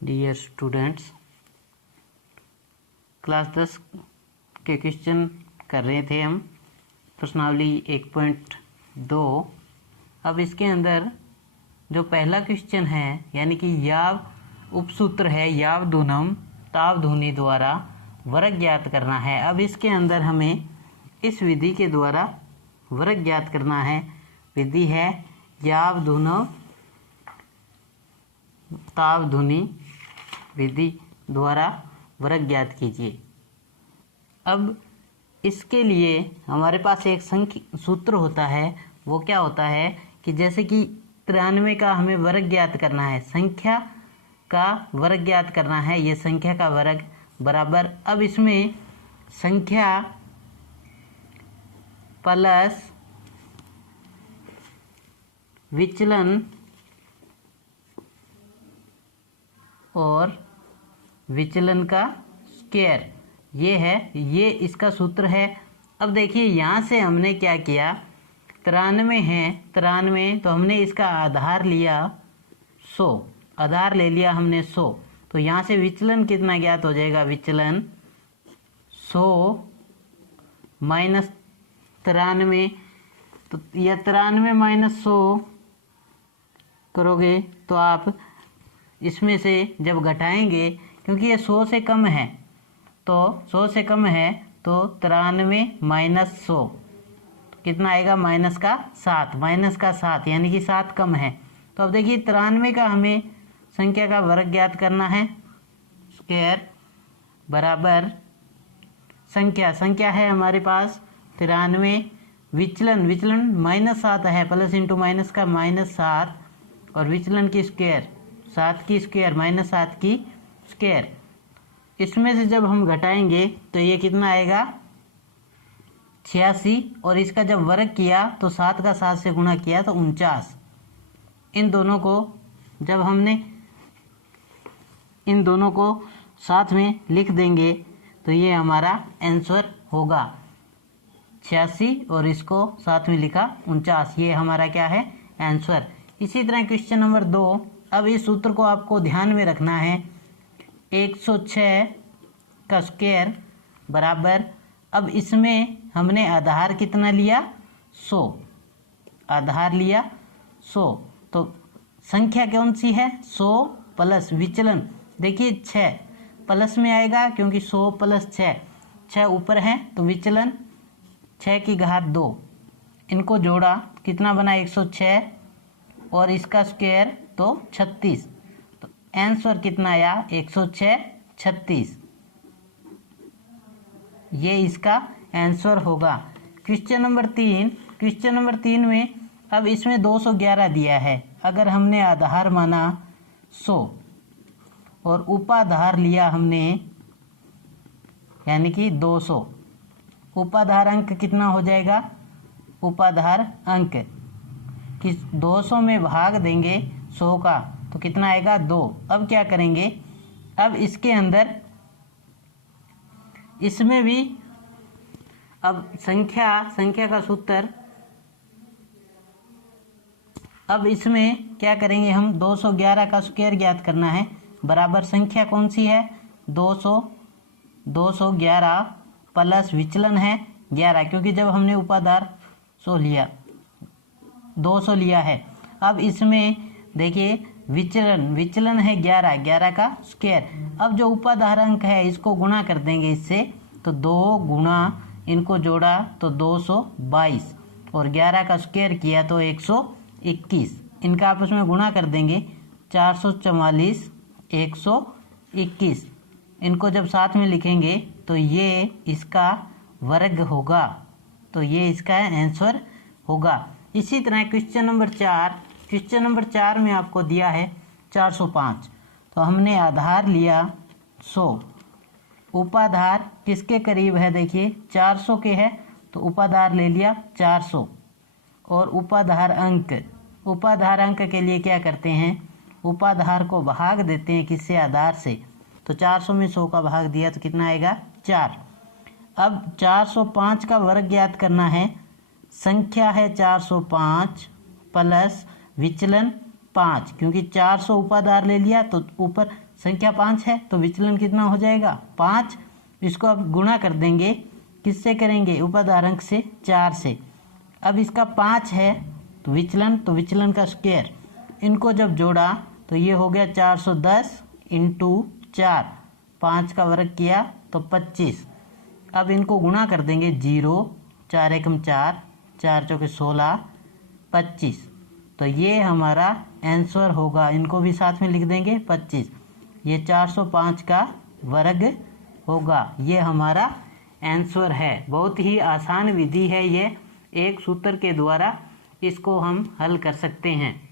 Dear students, class 10 के question कर रहे थे हम प्रश्नावली 1.2। अब इसके अंदर जो पहला क्वेश्चन है यानी कि याव उपसूत्र है याव धुनम ताव ध्वनि द्वारा वर्ग ज्ञात करना है। अब इसके अंदर हमें इस विधि के द्वारा वर्ग ज्ञात करना है। विधि है याव धुनम ताव ध्वनि विधि द्वारा वर्ग ज्ञात कीजिए। अब इसके लिए हमारे पास एक सूत्र होता है। वो क्या होता है कि जैसे कि 93 का हमें वर्ग ज्ञात करना है, संख्या का वर्ग ज्ञात करना है, ये संख्या का वर्ग बराबर। अब इसमें संख्या प्लस विचलन और विचलन का स्क्वायर, ये है, ये इसका सूत्र है। अब देखिए यहाँ से हमने क्या किया, 93 है, 93 तो हमने इसका आधार लिया 100, आधार ले लिया हमने 100। तो यहाँ से विचलन कितना ज्ञात हो जाएगा, विचलन 100 माइनस 93। तो यह 93 माइनस 100 करोगे तो आप इसमें से जब घटाएंगे, क्योंकि ये 100 से कम है, तो 100 से कम है तो 93 माइनस 100 कितना आएगा, माइनस का 7, माइनस का 7 यानी कि 7 कम है। तो अब देखिए 93 का हमें संख्या का वर्ग ज्ञात करना है, स्क्वायर बराबर संख्या है हमारे पास 93, विचलन माइनस 7 है, प्लस इंटू माइनस का माइनस 7, और विचलन की स्क्वायर 7 की स्क्वायर माइनस 7 की स्क्वायर। इसमें से जब हम घटाएंगे तो ये कितना आएगा, 86, और इसका जब वर्ग किया तो 7 का 7 से गुणा किया तो 49। इन दोनों को जब हमने इन दोनों को साथ में लिख देंगे तो ये हमारा आंसर होगा 86, और इसको साथ में लिखा 49, ये हमारा क्या है, आंसर। इसी तरह क्वेश्चन नंबर 2। अब इस सूत्र को आपको ध्यान में रखना है, 106 का स्क्वायर बराबर, अब इसमें हमने आधार कितना लिया, 100, आधार लिया 100। तो संख्या कौन सी है, 100 प्लस विचलन, देखिए 6 प्लस में आएगा क्योंकि 100 प्लस 6 ऊपर है, तो विचलन 6 की घात 2, इनको जोड़ा कितना बना, 106, और इसका स्क्वायर तो 36। तो आंसर कितना आया, 106 36, ये इसका आंसर होगा। क्वेश्चन नंबर 3 में अब इसमें 211 दिया है। अगर हमने आधार माना 100 और उपाधार लिया हमने यानी कि 200, उपाधार अंक कितना हो जाएगा, उपाधार अंक कि 200 में भाग देंगे 100 का तो कितना आएगा, 2। अब क्या करेंगे, अब इसके अंदर इसमें भी अब संख्या का सूत्र, अब इसमें क्या करेंगे हम, 211 का स्क्वायर ज्ञात करना है, बराबर संख्या कौन सी है, 211 प्लस विचलन है 11, क्योंकि जब हमने उपाधार 200 लिया है। अब इसमें देखिए विचलन है 11 का स्क्वायर। अब जो उपाधार अंक है इसको गुणा कर देंगे इससे, तो 2 गुणा इनको जोड़ा तो 222, और 11 का स्क्वायर किया तो 121, इनका आपस में गुणा कर देंगे 444 121, इनको जब साथ में लिखेंगे तो ये इसका वर्ग होगा, तो ये इसका आंसर होगा। इसी तरह क्वेश्चन नंबर 4 में आपको दिया है 405। तो हमने आधार लिया 100, उपाधार किसके करीब है, देखिए 400 के है, तो उपाधार ले लिया 400, और उपाधार अंक के लिए क्या करते हैं, उपाधार को भाग देते हैं किससे, आधार से। तो 400 में 100 का भाग दिया तो कितना आएगा, 4। अब 405 का वर्ग ज्ञात करना है, संख्या है 405 प्लस विचलन 5, क्योंकि 400 उपाधार ले लिया तो ऊपर संख्या 5 है, तो विचलन कितना हो जाएगा 5। इसको अब गुणा कर देंगे, किससे करेंगे, उपाधार अंक से 4 से। अब इसका 5 है तो विचलन का स्क्वायर, इनको जब जोड़ा तो ये हो गया 410 इंटू 4, 5 का वर्ग किया तो 25। अब इनको गुणा कर देंगे 0, 4 एकम 4, 4 चौके 16, 25। तो ये हमारा आंसर होगा, इनको भी साथ में लिख देंगे 25। ये 405 का वर्ग होगा, ये हमारा आंसर है। बहुत ही आसान विधि है ये, एक सूत्र के द्वारा इसको हम हल कर सकते हैं।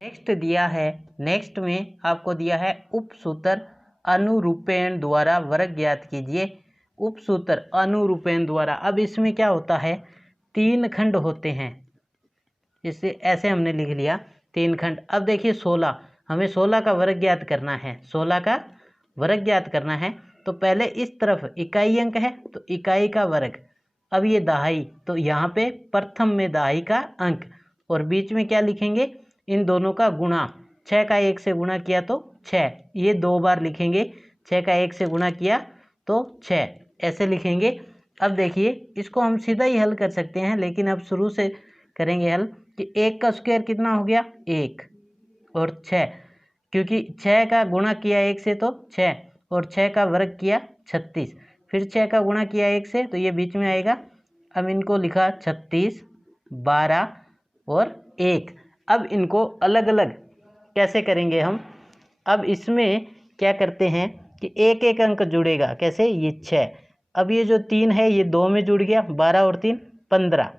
नेक्स्ट में आपको दिया है उपसूत्र अनुरूपेण द्वारा वर्ग ज्ञात कीजिए। उपसूत्र अनुरूपेण द्वारा, अब इसमें क्या होता है, 3 खंड होते हैं, इससे ऐसे हमने लिख लिया 3 खंड। अब देखिए 16, हमें 16 का वर्ग ज्ञात करना है, 16 का वर्ग ज्ञात करना है। तो पहले इस तरफ इकाई अंक है तो इकाई का वर्ग, अब ये दहाई, तो यहाँ पे प्रथम में दहाई का अंक, और बीच में क्या लिखेंगे, इन दोनों का गुणा। 6 का 1 से गुणा किया तो 6, ये 2 बार लिखेंगे, 6 का 1 से गुणा किया तो 6, ऐसे लिखेंगे। अब देखिए इसको हम सीधा ही हल कर सकते हैं, लेकिन अब शुरू से करेंगे हल कि 1 का स्क्वायर कितना हो गया 1, और 6, क्योंकि 6 का गुणा किया 1 से तो 6, और 6 का वर्ग किया 36, फिर 6 का गुणा किया 1 से तो ये बीच में आएगा। अब इनको लिखा 36, 12 और 1। अब इनको अलग अलग कैसे करेंगे हम, अब इसमें क्या करते हैं कि एक एक अंक जुड़ेगा, कैसे, ये 6, अब ये जो 3 है ये 2 में जुड़ गया, 12 और 3 15।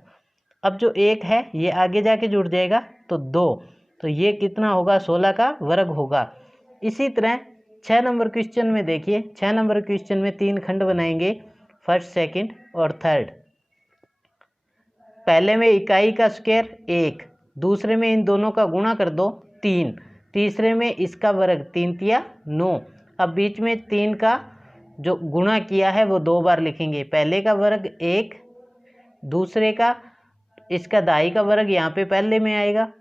अब जो 1 है ये आगे जाके जुड़ जाएगा तो 2, तो ये कितना होगा 16 का वर्ग होगा। इसी तरह 6 नंबर क्वेश्चन में देखिए, 6 नंबर क्वेश्चन में 3 खंड बनाएंगे, फर्स्ट, सेकंड और थर्ड। पहले में इकाई का स्क्वायर 1, दूसरे में इन दोनों का गुणा कर दो 3, तीसरे में इसका वर्ग 3 तिया 9। अब बीच में 3 का जो गुणा किया है वो 2 बार लिखेंगे, पहले का वर्ग 1, दूसरे का इसका दाई का वर्ग यहाँ पे पहले में आएगा,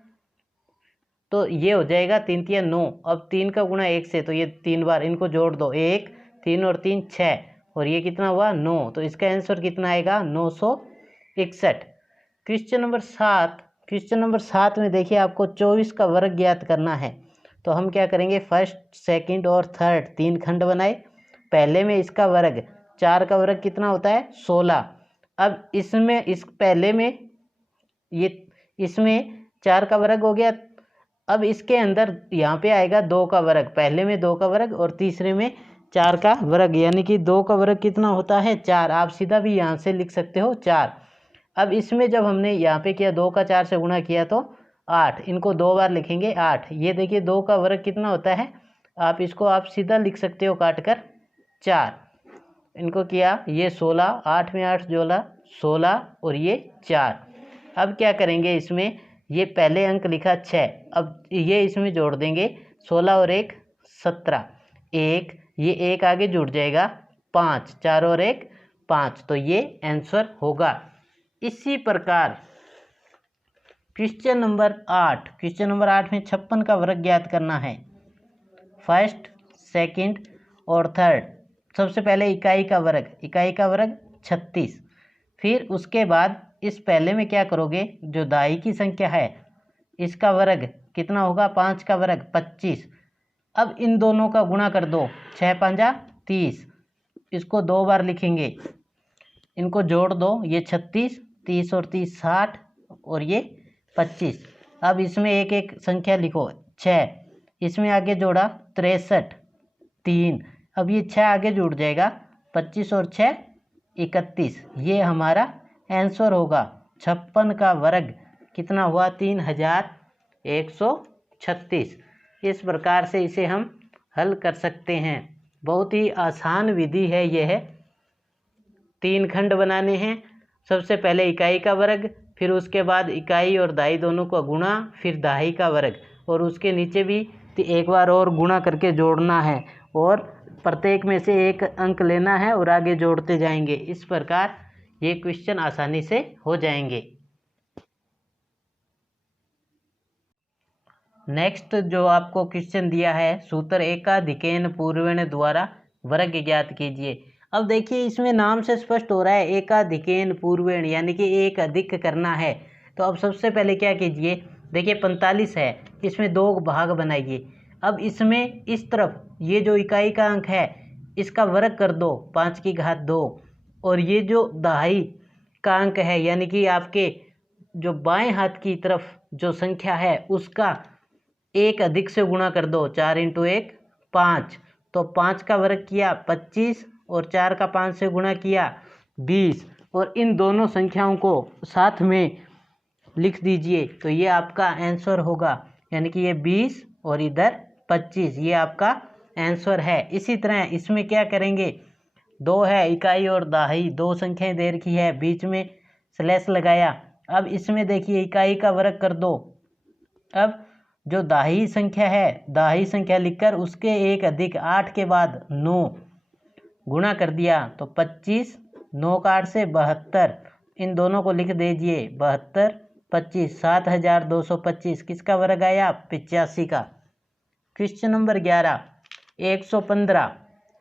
तो ये हो जाएगा 3 तिया 9। अब 3 का गुणा 1 से तो ये 3 बार, इनको जोड़ दो, 1, 3 और 3 6, और ये कितना हुआ 9, तो इसका आंसर कितना आएगा 961। क्वेश्चन नंबर 7 में देखिए आपको 24 का वर्ग ज्ञात करना है। तो हम क्या करेंगे, फर्स्ट, सेकंड और थर्ड 3 खंड बनाए, पहले में इसका वर्ग, 4 का वर्ग कितना होता है 16। अब इसमें इस पहले में ये इसमें 4 का वर्ग हो गया, अब इसके अंदर यहाँ पे आएगा 2 का वर्ग, पहले में 2 का वर्ग और तीसरे में 4 का वर्ग, यानी कि 2 का वर्ग कितना होता है 4। आप सीधा भी यहाँ से लिख सकते हो 4। अब इसमें जब हमने यहाँ पे किया 2 का 4 से गुणा किया तो 8, इनको 2 बार लिखेंगे 8। ये देखिए 2 का वर्ग कितना होता है, आप इसको आप सीधा लिख सकते हो काट कर 4। इनको किया ये 16, 8 में 8 जोड़ा 16 और ये 4। अब क्या करेंगे, इसमें ये पहले अंक लिखा 6, अब ये इसमें जोड़ देंगे 16 और 1 17, 1, ये 1 आगे जुड़ जाएगा 5, 4 और 1 5, तो ये आंसर होगा। इसी प्रकार क्वेश्चन नंबर 8 में 56 का वर्ग ज्ञात करना है, फर्स्ट, सेकंड और थर्ड। सबसे पहले इकाई का वर्ग 36, फिर उसके बाद इस पहले में क्या करोगे, जो दाई की संख्या है इसका वर्ग कितना होगा 5 का वर्ग 25। अब इन दोनों का गुणा कर दो, 6 5 30, इसको 2 बार लिखेंगे, इनको जोड़ दो, ये 36, 30 और 30 60 और ये 25। अब इसमें एक एक संख्या लिखो, 6, इसमें आगे जोड़ा 63 3, अब ये 6 आगे जुड़ जाएगा, 25 और 6 31, ये हमारा आंसर होगा। 56 का वर्ग कितना हुआ 3136। इस प्रकार से इसे हम हल कर सकते हैं। बहुत ही आसान विधि है यह। 3 खंड बनाने हैं, सबसे पहले इकाई का वर्ग, फिर उसके बाद इकाई और दाई दोनों का गुणा, फिर दाई का वर्ग, और उसके नीचे भी एक बार और गुणा करके जोड़ना है, और प्रत्येक में से एक अंक लेना है और आगे जोड़ते जाएंगे। इस प्रकार ये क्वेश्चन आसानी से हो जाएंगे। नेक्स्ट जो आपको क्वेश्चन दिया है, सूत्र एकाधिकेन पूर्वेण द्वारा वर्ग ज्ञात कीजिए। अब देखिए इसमें नाम से स्पष्ट हो रहा है एकाधिकेन पूर्वेण, यानी कि एक अधिक करना है। तो अब सबसे पहले क्या कीजिए, देखिए 45 है, इसमें 2 भाग बनाइए। अब इसमें इस तरफ ये जो इकाई का अंक है इसका वर्ग कर दो 5 की घात 2, और ये जो दहाई का अंक है यानी कि आपके जो बाएं हाथ की तरफ जो संख्या है उसका एक अधिक से गुणा कर दो, 4 × 1 5। तो 5 का वर्ग किया 25 और 4 का 5 से गुणा किया 20, और इन दोनों संख्याओं को साथ में लिख दीजिए। तो ये आपका आंसर होगा, यानी कि ये 20 और इधर 25, ये आपका आंसर है। इसी तरह इसमें क्या करेंगे, 2 है इकाई और दहाई, 2 संख्याएं दे रखी है, बीच में स्लैश लगाया। अब इसमें देखिए इकाई का वर्ग कर दो। अब जो दहाई संख्या है, दहाई संख्या लिखकर उसके एक अधिक 8 के बाद 9 गुणा कर दिया तो 25, 9 का 8 से 72, इन दोनों को लिख दीजिए 72 25, 7225। किसका वर्ग आया, 85 का। क्वेश्चन नंबर 11, 115,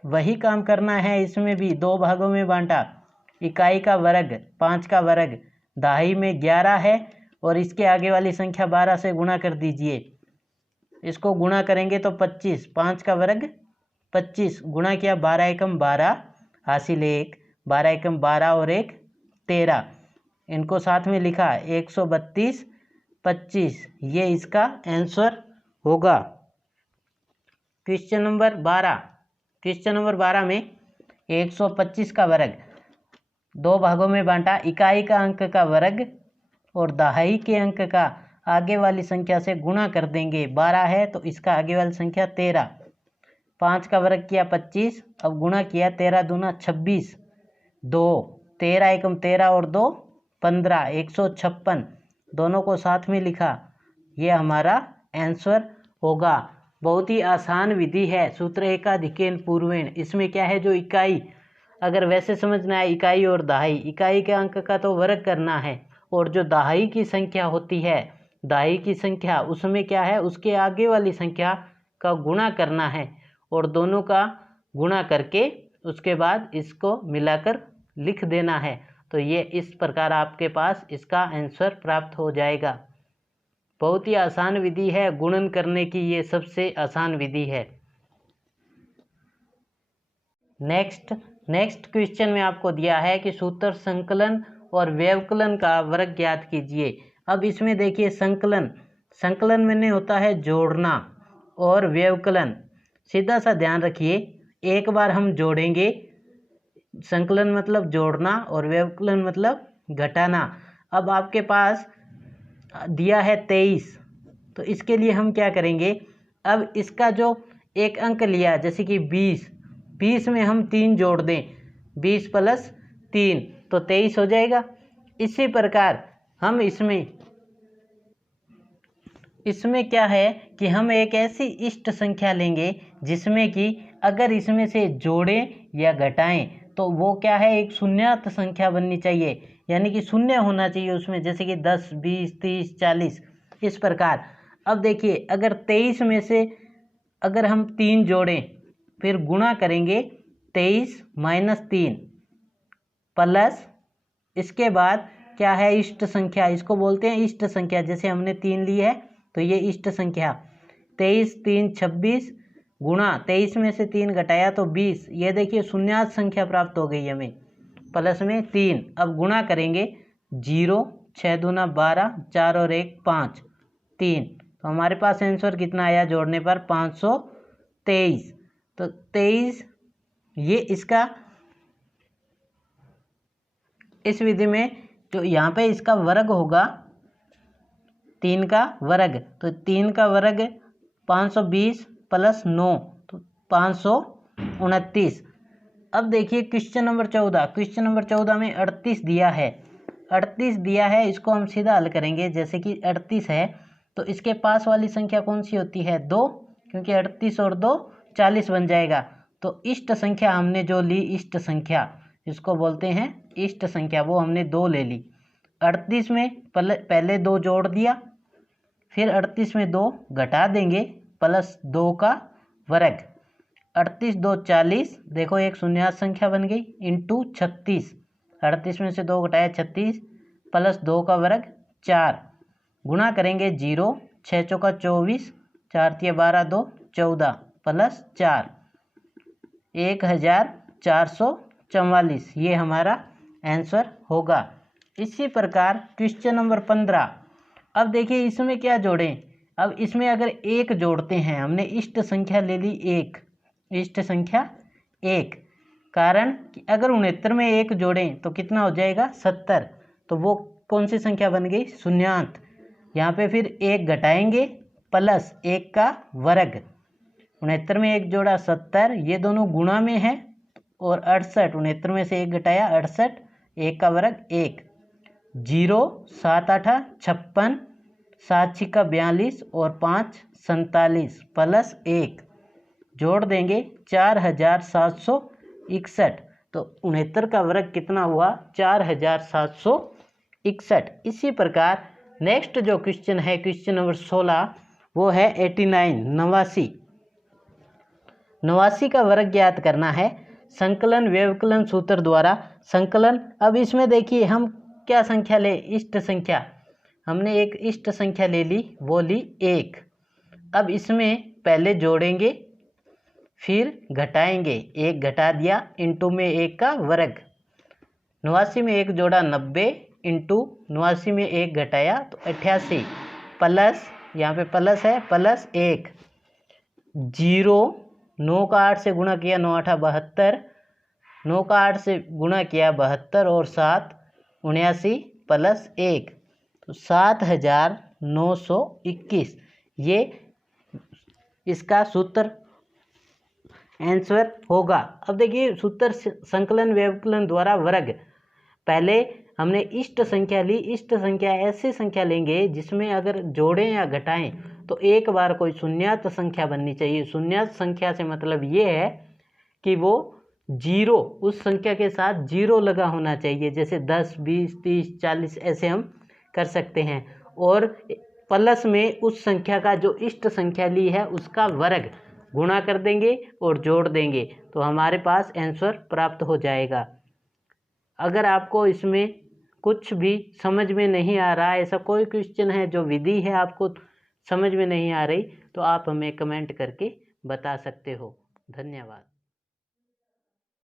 वही काम करना है, इसमें भी 2 भागों में बांटा। इकाई का वर्ग 5 का वर्ग, दहाई में 11 है और इसके आगे वाली संख्या 12 से गुणा कर दीजिए। इसको गुणा करेंगे तो 25, 5 का वर्ग 25 गुणा किया 12 एकम 12 हासिल 1, 12 एकम 12 और 1 13, इनको साथ में लिखा 132 25, ये इसका आंसर होगा। क्वेश्चन नंबर 12 में 125 का वर्ग 2 भागों में बांटा। इकाई का अंक का वर्ग और दहाई के अंक का आगे वाली संख्या से गुणा कर देंगे। 12 है तो इसका आगे वाली संख्या 13, 5 का वर्ग किया 25, अब गुणा किया 13 दूना 26, 2 13 एकम 13 और 2 15, 156, दोनों को साथ में लिखा, ये हमारा आंसर होगा। बहुत ही आसान विधि है, सूत्र एकाधिकेन पूर्वेण। इसमें क्या है, जो इकाई अगर वैसे समझना है, इकाई और दहाई, इकाई के अंक का तो वर्ग करना है, और जो दहाई की संख्या होती है, दहाई की संख्या उसमें क्या है, उसके आगे वाली संख्या का गुणा करना है, और दोनों का गुणा करके उसके बाद इसको मिलाकर लिख देना है। तो ये इस प्रकार आपके पास इसका आंसर प्राप्त हो जाएगा। बहुत ही आसान विधि है, गुणन करने की ये सबसे आसान विधि है। नेक्स्ट क्वेश्चन में आपको दिया है कि सूत्र संकलन और व्यवकलन का वर्ग ज्ञात कीजिए। अब इसमें देखिए संकलन में होता है जोड़ना, और व्यवकलन सीधा सा ध्यान रखिए, एक बार हम जोड़ेंगे, संकलन मतलब जोड़ना और व्यवकलन मतलब घटाना। अब आपके पास दिया है 23, तो इसके लिए हम क्या करेंगे, अब इसका जो एक अंक लिया जैसे कि 20 में हम 3 जोड़ दें, 20 + 3 तो 23 हो जाएगा। इसी प्रकार हम इसमें क्या है कि हम एक ऐसी इष्ट संख्या लेंगे जिसमें कि अगर इसमें से जोड़ें या घटाएं तो वो क्या है, एक शून्यात संख्या बननी चाहिए, यानी कि शून्य होना चाहिए उसमें, जैसे कि 10 20 30 40 इस प्रकार। अब देखिए अगर 23 में से अगर हम 3 जोड़ें, फिर गुणा करेंगे 23 - 3 प्लस, इसके बाद क्या है, इष्ट संख्या, इसको बोलते हैं इष्ट संख्या। जैसे हमने 3 ली है तो ये इष्ट संख्या 23 3 26 गुणा 23 में से 3 घटाया तो 20, ये देखिए शून्यात संख्या प्राप्त हो गई हमें, प्लस में 3। अब गुणा करेंगे 0 6 दूना 12, 4 और 1 5 3, तो हमारे पास आंसर कितना आया जोड़ने पर, 523। तो 23 ये इसका, इस विधि में जो यहाँ पे इसका वर्ग होगा 3 का वर्ग, तो 3 का वर्ग 520 + 9 तो 529। अब देखिए क्वेश्चन नंबर 14 में 38 दिया है, इसको हम सीधा हल करेंगे। जैसे कि 38 है तो इसके पास वाली संख्या कौन सी होती है, 2, क्योंकि 38 और 2 40 बन जाएगा। तो इष्ट संख्या हमने जो ली, इष्ट संख्या इसको बोलते हैं इष्ट संख्या, वो हमने 2 ले ली। 38 में पहले 2 जोड़ दिया, फिर 38 में 2 घटा देंगे प्लस 2 का वर्ग। 38 2 40, देखो एक शून्य संख्या बन गई, इंटू 36। 38 में से 2 घटाया 36 प्लस 2 का वर्ग 4, गुणा करेंगे 0, 6 चौका 24, 4 तिया 12 2 14 प्लस 4, 1444, ये हमारा आंसर होगा। इसी प्रकार क्वेश्चन नंबर 15। अब देखिए इसमें क्या जोड़ें। अब इसमें अगर एक जोड़ते हैं, हमने इष्ट संख्या ले ली एक, इष्ट संख्या एक, कारण कि अगर 69 में एक जोड़ें तो कितना हो जाएगा 70, तो वो कौन सी संख्या बन गई शून्यांत। यहाँ पे फिर एक घटाएंगे प्लस 1 का वर्ग। 69 में एक जोड़ा 70, ये दोनों गुणा में है, और 68, 69 में से एक घटाया 68, 1 का वर्ग 1, 0 7 8 56, 7 छिक्का 42 और 5 47 प्लस 1, जोड़ देंगे 4761, तो 69 का वर्ग कितना हुआ 4761। इसी प्रकार नेक्स्ट जो क्वेश्चन है क्वेश्चन नंबर 16, वो है 89 89 का वर्ग ज्ञात करना है संकलन व्यवकलन सूत्र द्वारा। संकलन, अब इसमें देखिए हम क्या संख्या ले, इष्ट संख्या, हमने एक इष्ट संख्या ले ली, वो ली 1। अब इसमें पहले जोड़ेंगे फिर घटाएंगे, 1 घटा दिया, इंटू में 1 का वर्ग। 89 में 1 जोड़ा 90, इंटू 89 में 1 घटाया तो 88, प्लस यहाँ पे प्लस है प्लस 1, 0 9 का 8 से गुणा किया 9 8 72, 9 का 8 से गुणा किया 72 और 7 79 प्लस 1, तो 7921, ये इसका सूत्र आंसर होगा। अब देखिए सूत्र संकलन व्यवकलन द्वारा वर्ग, पहले हमने इष्ट संख्या ली। इष्ट संख्या ऐसी संख्या लेंगे जिसमें अगर जोड़ें या घटाएं तो एक बार कोई शून्यात संख्या बननी चाहिए। शून्यात संख्या से मतलब ये है कि वो जीरो, उस संख्या के साथ जीरो लगा होना चाहिए, जैसे 10 20 30 40 ऐसे हम कर सकते हैं। और प्लस में उस संख्या का जो इष्ट संख्या ली है उसका वर्ग गुणा कर देंगे और जोड़ देंगे, तो हमारे पास आंसर प्राप्त हो जाएगा। अगर आपको इसमें कुछ भी समझ में नहीं आ रहा, ऐसा कोई क्वेश्चन है जो विधि है आपको समझ में नहीं आ रही, तो आप हमें कमेंट करके बता सकते हो। धन्यवाद।